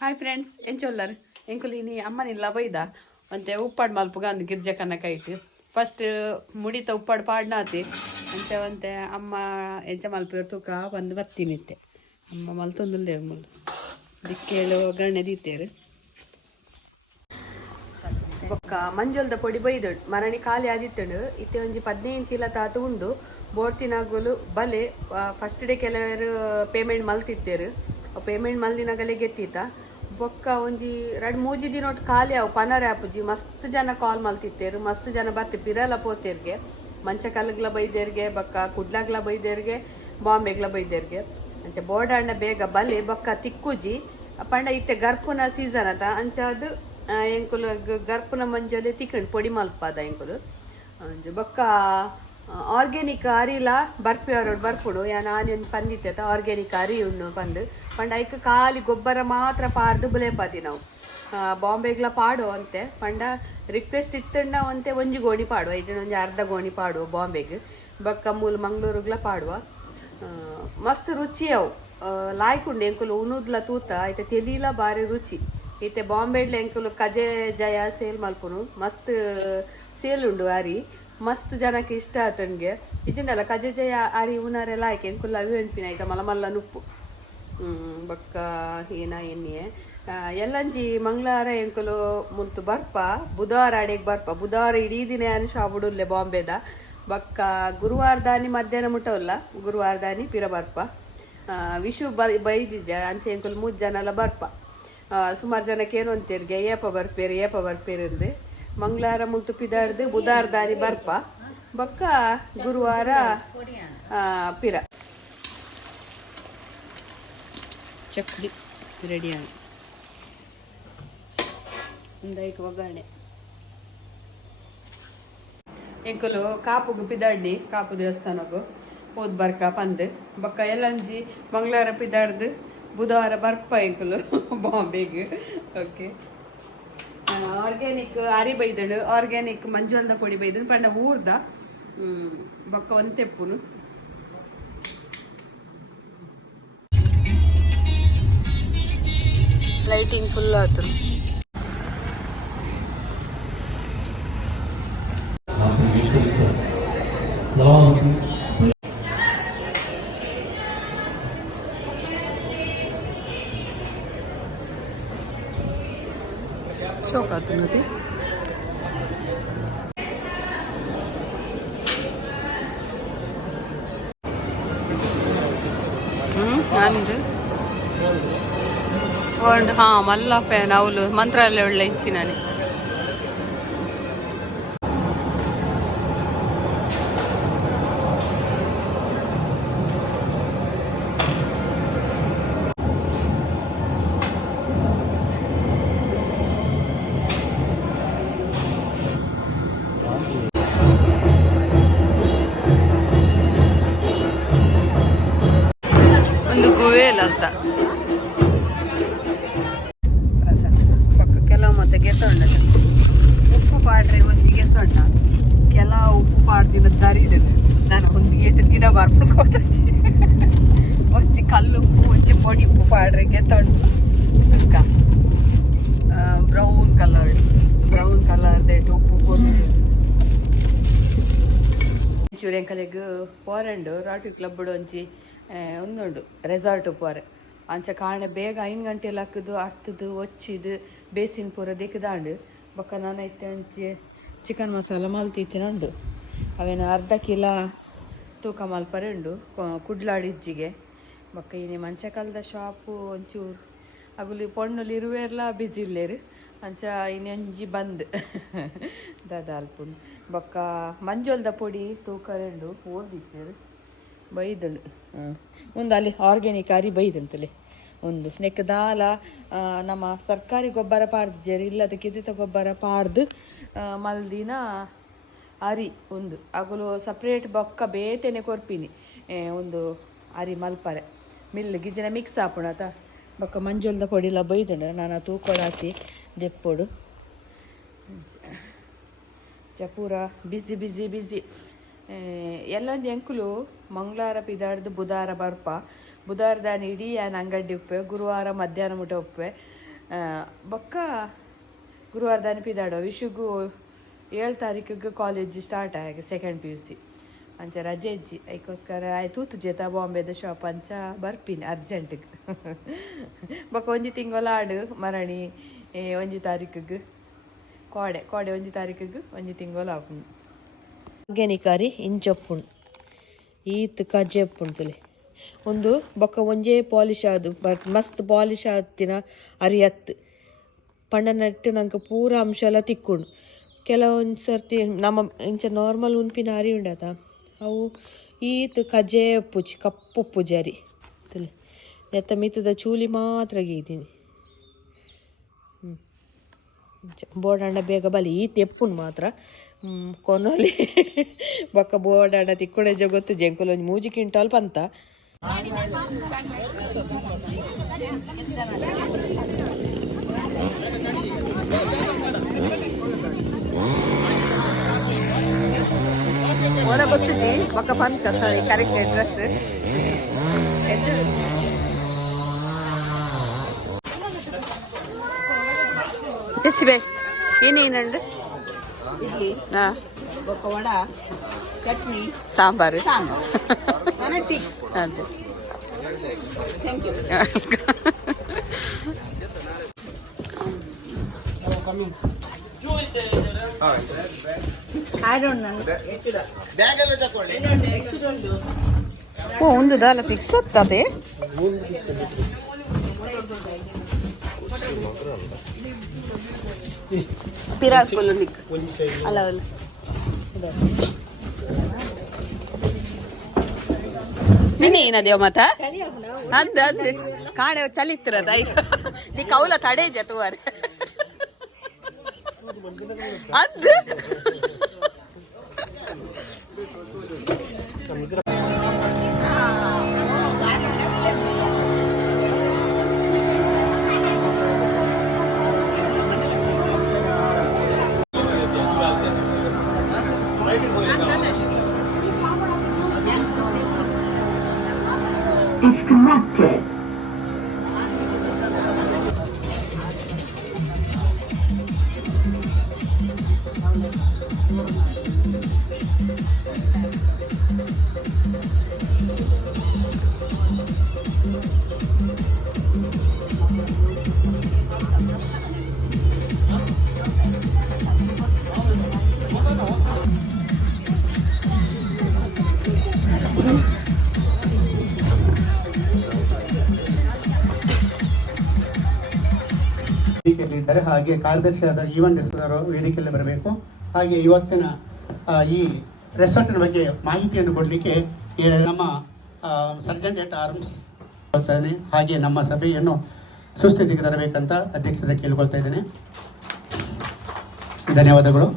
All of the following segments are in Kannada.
ಹಾಯ್ ಫ್ರೆಂಡ್ಸ್ ಎಂಚೊಲ್ಲರ್ ಎಂಕುಲಿನಿ ಅಮ್ಮನಿಲ್ಲ ಬೈದ ಅಂತೆ ಉಪ್ಪಾಡು ಮಲ್ಪುಗ ಅಂದ್ ಗಿರ್ಜ ಕನ್ನಕ ಇಟ್ಟು ಫಸ್ಟ್ ಮುಡಿತ ಉಪ್ಪಾಡು ಪಾಡ್ನಾತಿ ಅಂತೆ ಅಮ್ಮ ಎಂಚ ಮಲ್ಪಿರ್ ತೂಕ ಬಂದು ಬರ್ತೀನಿತ್ತೆ ಅಮ್ಮ ಮಲ್ತೊಂದುಲ್ಲೆ ಮುಲ್ ದಿಕ್ಕೇಳು ಗಣ್ಣೆ ದೀತೇರು ಬೊಕ್ಕ ಮಂಜೊಲ್ದ ಪೊಡಿ ಬೈದಳು ಮರಣಿ ಖಾಲಿ ಆದಿತ್ತಂಡು ಇತ್ತೆ ಒಂಜಿ 15 ಕಿಲ ತಾತು ಉಂಡು ಬೋಡ್ತಿನಾಗಲು ಬಲೆ ಫಸ್ಟ್ ಡೇ ಕೆಲವರು ಪೇಮೆಂಟ್ ಮಲ್ತಿತ್ತೇರು ಪೇಮೆಂಟ್ ಮಲ್ದಿನಾಗಲೇ ಗೆತ್ತಿತ್ತ ಬೊಕ್ಕ ಒಂಜಿ 2-3 ದಿನ ಒಟ್ಟು ಖಾಲಿ ಅವು ಪನರ್ ಆ್ಯಪುಜಿ ಮಸ್ತ್ ಜನ ಕಾಲ್ ಮಲ್ತಿತ್ತೇರು ಮಸ್ತ್ ಜನ ಬರ್ತಿ ಪಿರಲ ಪೋತೇರ್ಗೆ ಮಂಚ ಕಲ್ಗ್ಲ ಬೈದೇರ್ಗೆ ಬೊಕ್ಕ ಕುಡ್ಲಾಗ್ಲ ಬೈದೇರ್ಗೆ ಬಾಂಬೆಗ್ಲ ಬೈದೇರ್ಗೆ ಅಂಚೆ ಬೋರ್ಡಾಂಡ ಬೇಗ ಬಲೆ ಬೊಕ್ಕ ತಿಕ್ಕುಜಿ ಪಂಡ ಇತ್ತೆ ಗರ್ಪುನ ಸೀಸನ್ ಅದ ಅಂಚ ಅದು ಎಂಕುಲು ಗರ್ಪುನ ಮಂಜಲೆ ತಿಕ್ಕಂಡು ಪೊಡಿ ಮಲ್ಪದ ಎಂಕುಲು ಬೊಕ್ಕ ಆರ್ಗ್ಯಾನಿಕ್ ಅರಿಲ ಬರ್ಪಿ ಅವರೋಡು ಬರ್ಪುಡು ನಾನು ಪಂದಿತ್ತ ಆರ್ಗ್ಯಾನಿಕ್ ಅರಿ ಉಣ್ಣು ಪಂಡು ಪಂಡ ಐಕ್ ಖಾಲಿ ಗೊಬ್ಬರ ಮಾತ್ರ ಪಾಡ್ದು ಬುಲೆಪಾತಿ ನಾವು ಬಾಂಬೆಗ್ಲ ಪಾಡು ಅಂತೆ ಪಂಡ ರಿಕ್ವೆಸ್ಟ್ ಇತ್ತಂಡ ಅಂತೆ ಒಂಜಿ ಗೋಣಿ ಪಾಡುವ ಈಜನ ಒಂಜಿ ಅರ್ಧ ಗೋಣಿ ಪಾಡುವ ಬಾಂಬೆಗೆ ಬೊಕ್ಕ ಮೂಲ ಮಂಗ್ಳೂರುಗ್ಲ ಪಾಡುವ ಮಸ್ತ್ ರುಚಿ ಅವು ಲಾಯ್ಕುಂಡು ಎಂಕುಲು ಉಣುದ್ಲ ತೂತ ಐತೆ ತೆಲೀಲ ಬಾರಿ ರುಚಿ ಈತೆ ಬಾಂಬೆಡ್ಲ ಎಂಕುಲು ಕಜೆ ಜಯ ಸೇಲ್ ಮಲ್ಪುನು ಮಸ್ತ್ ಸೇಲ್ ಉಂಡು ಅರಿ ಮಸ್ತ್ ಜನಕ್ಕೆ ಇಷ್ಟ ಆತನ್ಗೆ ಇಜಿಂಡಲ್ಲ ಕಜೆ ಜಯ ಅರಿ ಉನಾರೆಲ್ಲ ಆಯ್ಕೆ ಎಂಕುಲ್ಲ ಅವಿ ಎಣ್ಪಿನ ಆಯ್ತಾ ಮಲ್ಲ ನುಪ್ಪು ಬೊಕ್ಕ ಏನ ಎಣ್ಣೆ ಎಲ್ಲಂಜಿ ಮಂಗಳವಾರ ಎಂಕುಲು ಮುಲ್ತು ಬರ್ಪ ಬುಧವಾರ ಅಡೆಗೆ ಬರ್ಪ ಬುಧವಾರ ಇಡೀ ದಿನ ಏನು ಶಾಬುಡುಲ್ಲೆ ಬಾಂಬೆದ ಬೊಕ್ಕ ಗುರುವಾರ ದಾನಿ ಮಧ್ಯಾಹ್ನ ಮುಟ್ಟವಲ್ಲ ಗುರುವಾರ ದಾನಿ ಪಿರ ಬರ್ಪ ವಿಶು ಬೈದಿಜ ಅಂಚೆ ಎಂಕುಲು 3 ಜನ ಎಲ್ಲ ಬರ್ಪ ಸುಮಾರು ಜನಕ್ಕೆ ಏನು ಅಂತೀರ್ಗೆ ಏಪ ಬರ್ಪೇರು ಅಂದು ಮಂಗಳವಾರ ಮುಲ್ತು ಪಿದಾಡ್ದು ಬುಧವಾರ ದಾರಿ ಬರ್ಪ ಬೊಕ್ಕ ಗುರುವಾರ ಪಿರ ಚಕ್ಲಿ ರೆಡಿ ಆಗಿ ಒಂದೈಕ್ ಒಗ್ಗರಣೆ ಎಂಕುಲು ಕಾಪುಗು ಪಿದಾಡ್ಡಿ ಕಾಪು ದೇವಸ್ಥಾನಕ್ಕೂ ಹೋದ್ ಬರ್ಕ ಪಂದ್ ಬೊಕ್ಕ ಎಲ್ಲಂಜಿ ಮಂಗಳವಾರ ಪಿದಾಡ್ದು ಬುಧವಾರ ಬರ್ಪ ಎಂಕುಲು ಬಾಂಬೆಗೆ ಓಕೆ ಆರ್ಗ್ಯಾನಿಕ್ ಅರಿ ಬೈದಳು ಆರ್ಗ್ಯಾನಿಕ್ ಮಂಜುಲ್ದ ಪೊಡಿ ಬೈದಳು ಪಂಡ ಊರ್ದ ಬೊಕ್ಕ ಒಂದು ತೆಪ್ಪುನು ಲೈಟಿಂಗ್ ಫುಲ್ ಆತು ಶೋಕ ಆತು ನದಿ ನಂದು ಒಂದು ಮಲ್ಲಪ್ಪ ನವಲು ಮಂತ್ರಾಲಯ ಒಳ್ಳೆ ಇಚ್ಚಿ ನಾನು ಅಂತ ಪಕ್ಕ ಕೆಲವು ಮತ್ತೆ ಗೆತ್ತೊಂಡ ಉಪ್ಪು ಪಾಡ್ರೆ ಒಂದು ಗೆತ್ತೊಂಡ ಕೆಲವು ಉಪ್ಪು ಪಾಡ್ದಿನ ದರಿದ ನಾನು ಒಂದು ಗೆತ್ತು ದಿನ ಬರ್ಬಿಡ್ಕೋತಿ ಒಂಚಿ ಕಲ್ಲುಪ್ಪು ಒಂಚಿ ಪೊಡಿ ಉಪ್ಪು ಪಾಡ್ರೆ ಗೆತ್ತೊಂಡು ಅಕ್ಕ ಬ್ರೌನ್ ಕಲರ್ ದೇಟು ಉಪ್ಪು ಕೊರ್ದು ಚೂರೆಂಕಲೆಗ್ ಪೋರಂಡು ರಾಟಿ ಕ್ಲಬ್ ಒಂಚಿ ಒಂದುಂಡು ರೆಸಾರ್ಟ್ ಪೋರೆ ಅಂಚ ಕಾಣೆ ಬೇಗ 5 ಗಂಟೆಲ್ಲ ಹಾಕಿದು ಅರ್ತದು ಒಚ್ಚಿದು ಬೇಸಿನ ಪೂರ ದಿಕ್ಕದಾಂಡು ಬೊಕ್ಕ ನಾನು ಐತೆ ಅಂಚೆ ಚಿಕನ್ ಮಸಾಲ ಮಲ್ತಿತ್ತೆ ನಂಡು ಅವೇನು ಅರ್ಧ ಕಿಲ ತೂಕ ಮಲ್ಪರೆ ಉಂಡು ಕುಡ್ಲಾಡಿಜ್ಜಿಗೆ ಬೊಕ್ಕ ಇನಿ ಮಂಚ ಕಲ್ದ ಶಾಪು ಒಂಚೂರು ಅಗುಲಿ ಪೊಣ್ಣುಲಿ ಇರುವೆರ್ಲ ಬಿಜಿ ಇಲ್ಲೇರು ಅಂಚ ಇನ್ನೊಂಜಿ ಬಂದ್ ದಾದಾಲ್ಪುಂಡು ಬೊಕ್ಕ ಮಂಜೋಲ್ದ ಪೊಡಿ ತೂಕ 2 ಓದಿತ್ತೇರು ಬೈದಳು ಒಂದು ಅಲ್ಲಿ ಆರ್ಗ್ಯಾನಿಕ್ ಅರಿ ಬೈದಂತಲೆ ಒಂದು ನೆಕ್ ದಾಲ ನಮ್ಮ ಸರ್ಕಾರಿ ಗೊಬ್ಬರ ಪಾಡ್ದು ಜರಿ ಇಲ್ಲದ ಕಿದಿತ ಗೊಬ್ಬರ ಪಾಡ್ದು ಮಲ್ದಿನ ಅರಿ ಒಂದು ಅಗಲು ಸಪ್ರೇಟ್ ಬೊಕ್ಕ ಬೇತೆನೆ ಕೊರ್ಪಿನಿ ಒಂದು ಅರಿ ಮಲ್ಪರೆ ಮಿಲ್ ಗಿಜ್ಜನ ಮಿಕ್ಸ್ ಆಪುಣತ ಬೊಕ್ಕ ಮಂಜುಲ್ದ ಪೊಡಿಲ ಬೈದಂಡು ನಾನು ತೂಕೊಳಾತಿ ದೆಪ್ಪೊಡು ಪೂರ ಬಿಸಿ ಎಲ್ಲೊಂದು ಎಂಕುಲು ಮಂಗಳವಾರ ಪಿದಾಡ್ದು ಬುಧವಾರ ಬರ್ಪ ಬುಧವಾರ ದಾನಿ ಇಡೀ ಏನು ಅಂಗಡಿ ಉಪ್ಪೆ ಗುರುವಾರ ಮಧ್ಯಾಹ್ನ ಮುಟ ಉಪ್ಪೆ ಬೊಕ್ಕ ಗುರುವಾರ ದನಿಪಿದಾಡು ವಿಶುಗು 7 ತಾರೀಕಿಗೆ ಕಾಲೇಜ್ ಸ್ಟಾರ್ಟ್ ಆಗಿ ಸೆಕೆಂಡ್ PUC ಅಂಚ ರಜೆ ಇಜ್ಜಿ ಅದಕ್ಕೋಸ್ಕರ ತೂತು ಜೇತ ಬಾಂಬೆದ ಶಾಪ್ ಅಂಚ ಬರ್ಪಿನಿ ಅರ್ಜೆಂಟಿಗೆ ಬೊಕ್ಕ 1 ತಿಂಗಳ ಆಡು ಮರಣಿ 1 ತಾರೀಕಿಗೆ ಕೋಡೆ 1 ತಾರೀಕಿಗೆ 1 ತಿಂಗಳ ಆಪುಂಡು ಆರ್ಗ್ಯಾನಿಕಾರಿ ಇಂಚೊಪ್ಪುಂಡು ಈತ್ ಕಜ್ಜೆಪ್ಪುಂಡು ತುಲೆ ಒಂದು ಬೊಕ್ಕ ಒಂಜೇ ಪಾಲಿಶ್ ಆದು ಮಸ್ತ್ ಪಾಲಿಶ್ ಆತಿನ ಅರಿಯತ್ತು ಪಂಡ ನಟ್ಟು ನಂಗೆ ಪೂರ ಅಂಶ ಎಲ್ಲ ತಿಕ್ಕೊಂಡು ಕೆಲವೊಂದು ಸರ್ತಿ ನಮ್ಮ ಇಂಚ ನಾರ್ಮಲ್ ಉನ್ಪಿನ ಅರಿ ಉಂಡತ ಅವು ಈತ್ ಕಜ್ಜೆ ಉಪ್ಪುಜಿ ಕಪ್ಪು ಉಪ್ಪುಜಿ ಅರಿ ತುಲೆ ಎತ್ತ ಮಿತ್ತದ ಚೂಲಿ ಮಾತ್ರ ಗೀತೀನಿ ಬೋಡಣ್ಣ ಬೇಗ ಬಲಿ ಈತ್ ಎಪ್ಪುಂಡು ಮಾತ್ರ ಕೊನೊಲಿ ಬೊಕ್ಕ ಬೋಡಣ್ಣ ತಿಕ್ಕೊಂಡೆ ಗೊತ್ತು ಜಂಕುಲು ಒಂದು 3 ಕ್ವಿಂಟಾಲ್ ಪಂತ ಒಳ ಗೊತ್ತಿದ್ದಿ ಬೊಕ್ಕ ಬಂತ ಸಾರಿ ಕರೆಕ್ಟ್ ಅಡ್ರೆಸ್ ಎಷ್ಟು ಬೇಕು ಏನೇನುಂಡು ಇಡ್ಲಿ ಬೊಕ್ಕ ವಡ ಚಟ್ನಿ ಸಾಂಬಾರು ಅದೇ ಥ್ಯಾಂಕ್ ಯು ಒಂದು ದಾಲ ಫಿಕ್ಸ್ ಆಗ್ತದೆ ಪಿರಾಸ್ಕೊಲು ಅಲ್ಲ ಅಲ್ಲ ನಿನ್ನೆ ಏನದೇವ ಮತ್ತ ಅದ್ ಕಾಣೆ ಚಲಿತ್ತಿರದ ನೀ ಕೌಲ ತಡೆ ಜತುವಾರ ಅದ್ Disconnected. ವೇದಿಕೆಯಲ್ಲಿದ್ದಾರೆ. ಹಾಗೆ ಕಾರ್ಯದರ್ಶಿಯಾದ ಈವನ್ ಡಿಸ್ಕಲರು ವೇದಿಕೆಯಲ್ಲಿ ಬರಬೇಕು. ಹಾಗೆ ಇವತ್ತಿನ ಈ ರೆಸಾರ್ಟಿನ ಬಗ್ಗೆ ಮಾಹಿತಿಯನ್ನು ಕೊಡಲಿಕ್ಕೆ ನಮ್ಮ ಸರ್ಜನ್ ಎಟ್ ಆರ್ಮ್ಸ್ ಹೇಳ್ತಾನೆ. ಹಾಗೆ ನಮ್ಮ ಸಭೆಯನ್ನು ಸುಸ್ಥಿತಿಗೆ ತರಬೇಕಂತ ಅಧ್ಯಕ್ಷರ ಕೇಳ್ಕೊಳ್ತಾ ಇದ್ದೇನೆ. ಧನ್ಯವಾದಗಳು.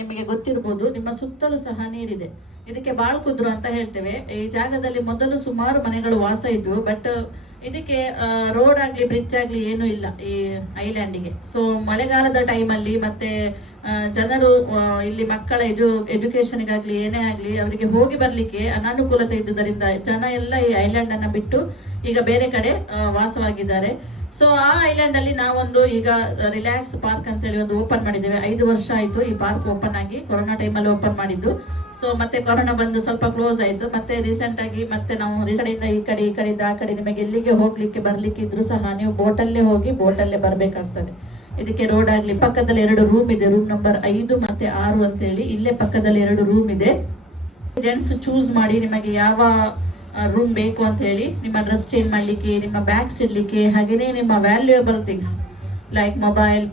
ನಿಮಗೆ ಗೊತ್ತಿರಬಹುದು, ನಿಮ್ಮ ಸುತ್ತಲೂ ಸಹ ನೀರಿದೆ. ಇದಕ್ಕೆ ಬಾಳ್ಕುದ್ರು ಅಂತ ಹೇಳ್ತೇವೆ. ಈ ಜಾಗದಲ್ಲಿ ಮೊದಲು ಸುಮಾರು ಮನೆಗಳು ವಾಸ ಇದ್ವು, ಬಟ್ ಇದಕ್ಕೆ ರೋಡ್ ಆಗ್ಲಿ ಬ್ರಿಡ್ಜ್ ಆಗ್ಲಿ ಏನೂ ಇಲ್ಲ ಈ ಐಲ್ಯಾಂಡಿಗೆ. ಸೊ ಮಳೆಗಾಲದ ಟೈಮಲ್ಲಿ ಮತ್ತೆ ಜನರು ಇಲ್ಲಿ ಮಕ್ಕಳ ಎಜುಕೇಶನ್ಗಾಗ್ಲಿ ಏನೇ ಆಗ್ಲಿ ಅವರಿಗೆ ಹೋಗಿ ಬರ್ಲಿಕ್ಕೆ ಅನಾನುಕೂಲತೆ ಇದ್ದುದರಿಂದ ಜನ ಎಲ್ಲ ಈ ಐಲ್ಯಾಂಡ್ ಅನ್ನ ಬಿಟ್ಟು ಈಗ ಬೇರೆ ಕಡೆ ವಾಸವಾಗಿದ್ದಾರೆ. ಸೊ ಆ ಐಲ್ಯಾಂಡ್ ಅಲ್ಲಿ ನಾವೊಂದು ಈಗ ರಿಲ್ಯಾಕ್ಸ್ ಪಾರ್ಕ್ ಅಂತ ಹೇಳಿ ಒಂದು ಓಪನ್ ಮಾಡಿದ್ದೇವೆ. 5 ವರ್ಷ ಆಯ್ತು ಈ ಪಾರ್ಕ್ ಓಪನ್ ಆಗಿ, ಕೊರೋನಾ ಟೈಮಲ್ಲಿ ಓಪನ್ ಮಾಡಿದ್ದು. ಸೊ ಮತ್ತೆ ಕೊರೋನಾ ಬಂದು ಸ್ವಲ್ಪ ಕ್ಲೋಸ್ ಆಯ್ತು. ಮತ್ತೆ ರೀಸೆಂಟ್ ಆಗಿ ಮತ್ತೆ ನಾವು ಕಡೆಯಿಂದ ಈ ಕಡೆಯಿಂದ ಆ ಕಡೆ ನಿಮಗೆ ಎಲ್ಲಿಗೆ ಹೋಗ್ಲಿಕ್ಕೆ ಬರ್ಲಿಕ್ಕೆ ಇದ್ರು ಸಹ ನೀವು ಬೋಟಲ್ಲೇ ಹೋಗಿ ಬೋಟಲ್ಲೇ ಬರ್ಬೇಕಾಗ್ತದೆ. ಇದಕ್ಕೆ ರೋಡ್ ಆಗ್ಲಿ. ಪಕ್ಕದಲ್ಲಿ 2 ರೂಮ್ ಇದೆ, ರೂಮ್ ನಂಬರ್ 5 ಮತ್ತೆ 6 ಅಂತ ಹೇಳಿ. ಇಲ್ಲೇ ಪಕ್ಕದಲ್ಲಿ 2 ರೂಮ್ ಇದೆ. ಜೆಂಟ್ಸ್ ಚೂಸ್ ಮಾಡಿ ನಿಮಗೆ ಯಾವ ರೂಮ್ ಬೇಕು ಅಂತ ಹೇಳಿ, ನಿಮ್ಮ ಡ್ರೆಸ್ ಚೇಂಜ್ ಮಾಡ್ಲಿಕ್ಕೆ, ನಿಮ್ಮ ಬ್ಯಾಗ್ಸ್ ಇಡ್ಲಿಕ್ಕೆ, ಹಾಗೇನೆ ನಿಮ್ಮ ವ್ಯಾಲ್ಯೂಯಬಲ್ ಥಿಂಗ್ಸ್ ಲೈಕ್ ಮೊಬೈಲ್.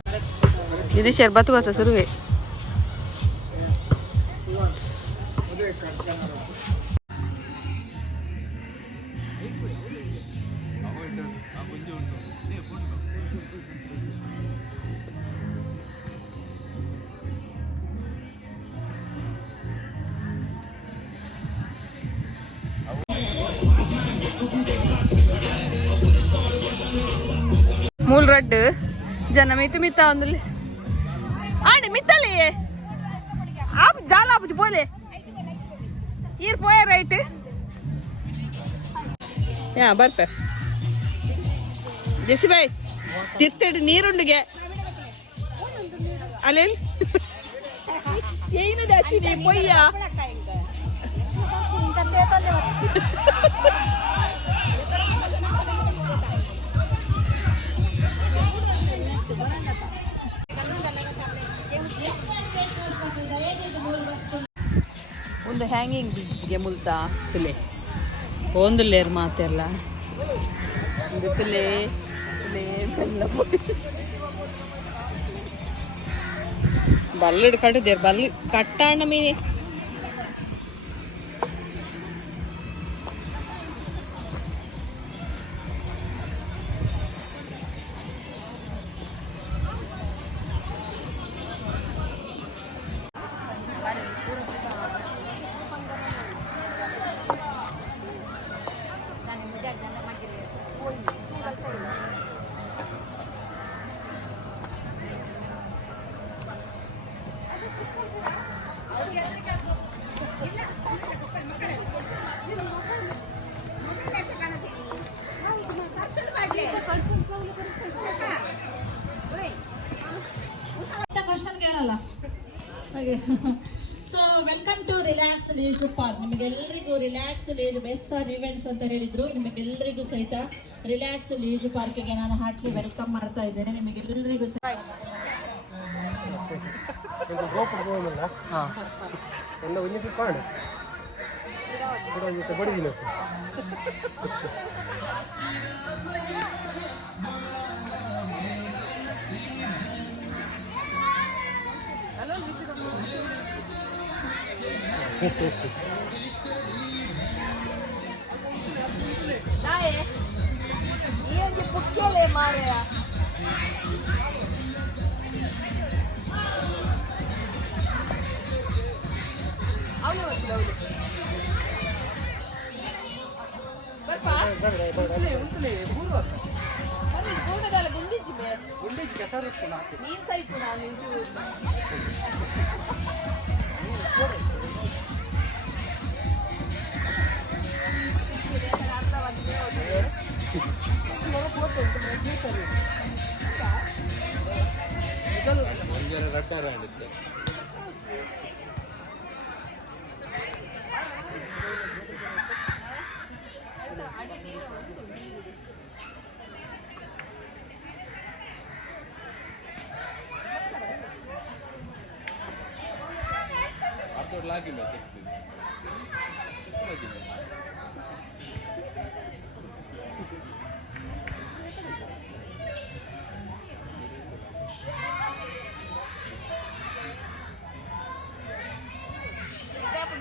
ಶುರುವೆ ಮೂಲ್ ರಡ್ಡು ಜನ ಮಿತ ಮಿತ ಅಂದ್ರೆ ಆಡಿ ಮಿತ್ತಲಿ आप जाला कुछ बोले ये पोया राइट या ಬರ್ತ ಜೆಸಿಬಾಯ್ ತಿರ್ತೇಡು ನೀರುಂಡಿಗೆ ಅಲ್ಲೇನ್ ಏನು ದಾಚಿ ನೀ ಪೊಯ್ಯ ಒಂದು ಹ್ಯಾಂಗಿಂಗ್ ಬ್ರಿಡ್ಜ್ಗೆ ಮುಲ್ತಾ ತುಲೆ ಒಂದು ಲೇರ್ ಮಾತೆಲ್ಲ ಒಂದು ತುಲೆ ತುಲೆ ಬೆಲ್ಲ ಬಲ್ಲಿಡ್ ಕಟ್ಟಿದ್ದೇರು ಬಲ್ಲಿ ಕಟ್ಟಾಣ ಮೀನೆ ಕ್ವಶನ್ ಕೇಳಲ್ಲ ಹಾಗೆ. So welcome to relax leisure park. ನಿಮಗೆಲ್ಲರಿಗೂ ರಿಲ್ಯಾಕ್ಸ್ ಲೀಜರ್ ಬೆಸ್ಟ್ ಇವೆಂಟ್ಸ್ ಅಂತ ಹೇಳಿದ್ರು. ನಿಮಗೆಲ್ಲರಿಗೂ ಸಹಿತ ರಿಲ್ಯಾಕ್ಸ್ ಲೀಜರ್ ಪಾರ್ಕಿಗೆ ನಾನು ಹಾಕಿ ವೆಲ್ಕಮ್ ಮಾಡ್ತಾ ಇದ್ದೇನೆ. ನಿಮಗೆಲ್ಲರಿಗೂ ಸಹಿತ Io pucchiele marea. Avlu avlu. Berpa? Untule buru. Ani gonda dala gundiji be. Gundiji kasarustuna. Neen sai kuna nisu.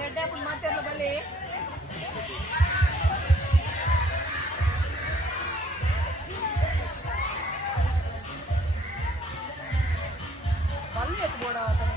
Nedapun mati apa balik? Balik bodoh atau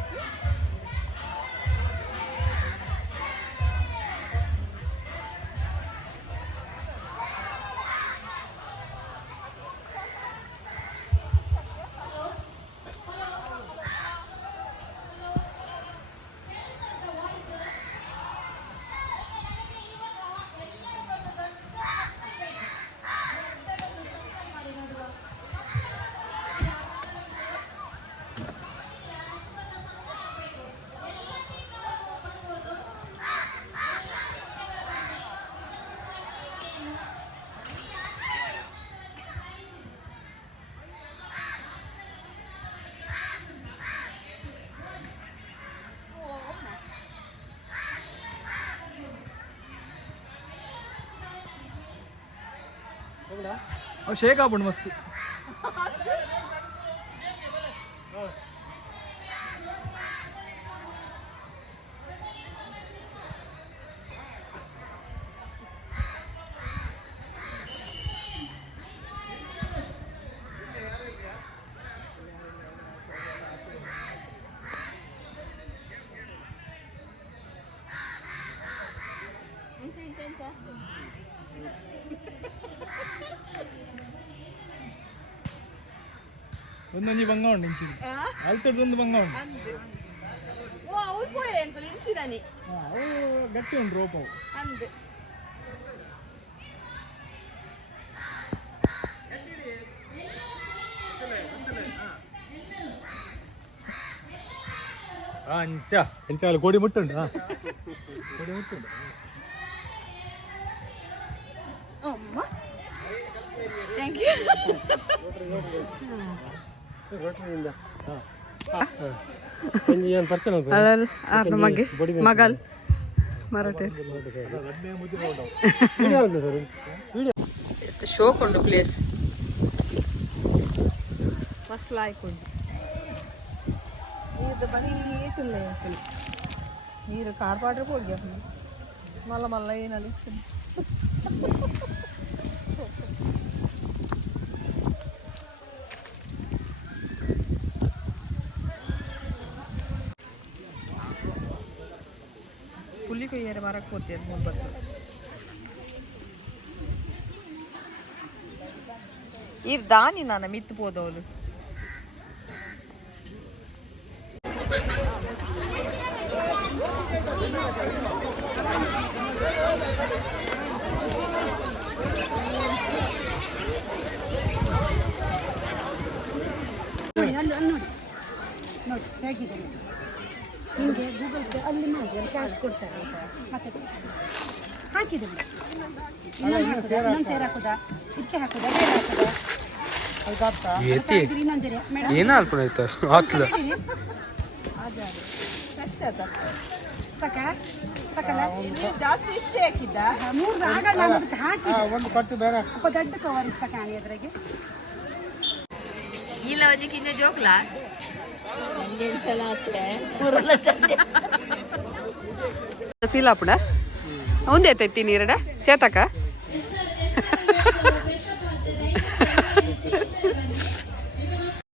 अब शेक आपण मस्त ಒಂದೊಂದು ಬಂಗ ಉಂಟು ಇಂಚಿನ ಅಲ್ತೊಂದು ಬಂಗ ಉಂಟು ಓ ಅವ್ರು ಪೋಯೆ ಅಂಕಲ್ ಇಂಚಿನಾನಿ ಅವು ಗಟ್ಟಿ ಉಂಟು ರೋಪ್ ಅವು ಅಂದೆ ಅಂಚ ಎಂಚಾಲು ಗೋಡಿ ಮುಟ್ಟುಂಡು ಗೋಡಿ ಮುಟ್ಟುಂಡು ಥ್ಯಾಂಕ್ ಯು. ಮಗೆ ಮಗಲ್ ಮರಾಠಿ ಶೋಕ್ ಉಂಡು ಪ್ಲೇಸ್ ಮಸ್ತ್ ಆಯ್ಕೊಂಡು ನೀರು ಬರೀ ಏಟಿಲ್ಲ ನೀರು ಕಾರ್ಪಾಡ್ರೆ ಹೋಗಿ ಮಲ್ಲ ಮಲ್ಲ ಏನಲ್ಲಿ ಪುಲಿ ಕೊಯ್ಯಾರೆ ಮರಕ್ಕೆ ಹೋಗ್ತೀರಿ ಮುಂಬತ್ತು ಈ ದಾನಿ ನಾನು ಮಿತ್ತು ಹೋದವಳು ನೋಡಿ ಹೇಗಿದೆ ನಿಮಗೆ ಗೂಗಲ್ ಪೇ ಅಲ್ಲಿ ಮಾಡಿ ಕ್ಯಾಶ್ ಕೊಡ್ತಾರೆ ಹಾಕಿದೆ ಇನ್ನೊಂದು ಸೇರ್ ಹಾಕುದಾ ಇದಕ್ಕೆ ಹಾಕುದಾ ಜಾಸ್ತಿ ಇಷ್ಟೇ ಹಾಕಿದ್ದ ಮೂರು ಆಗ ನಾನು ಅದಕ್ಕೆ ಹಾಕಿದೆ ಅಪ್ಪ ದೊಡ್ಡ ಕವರ್ ಇತ್ತ ಕಾಣಿ ಅದ್ರಾಗೆ ಇಲ್ಲ ಒಂದಕ್ಕಿಂತ ಜೋಕ್ಲಾ ಫೀಲ್ ಆಪುಡ ಒಂದೇ ಐತಿ ನೀರಡ ಚೇತಕ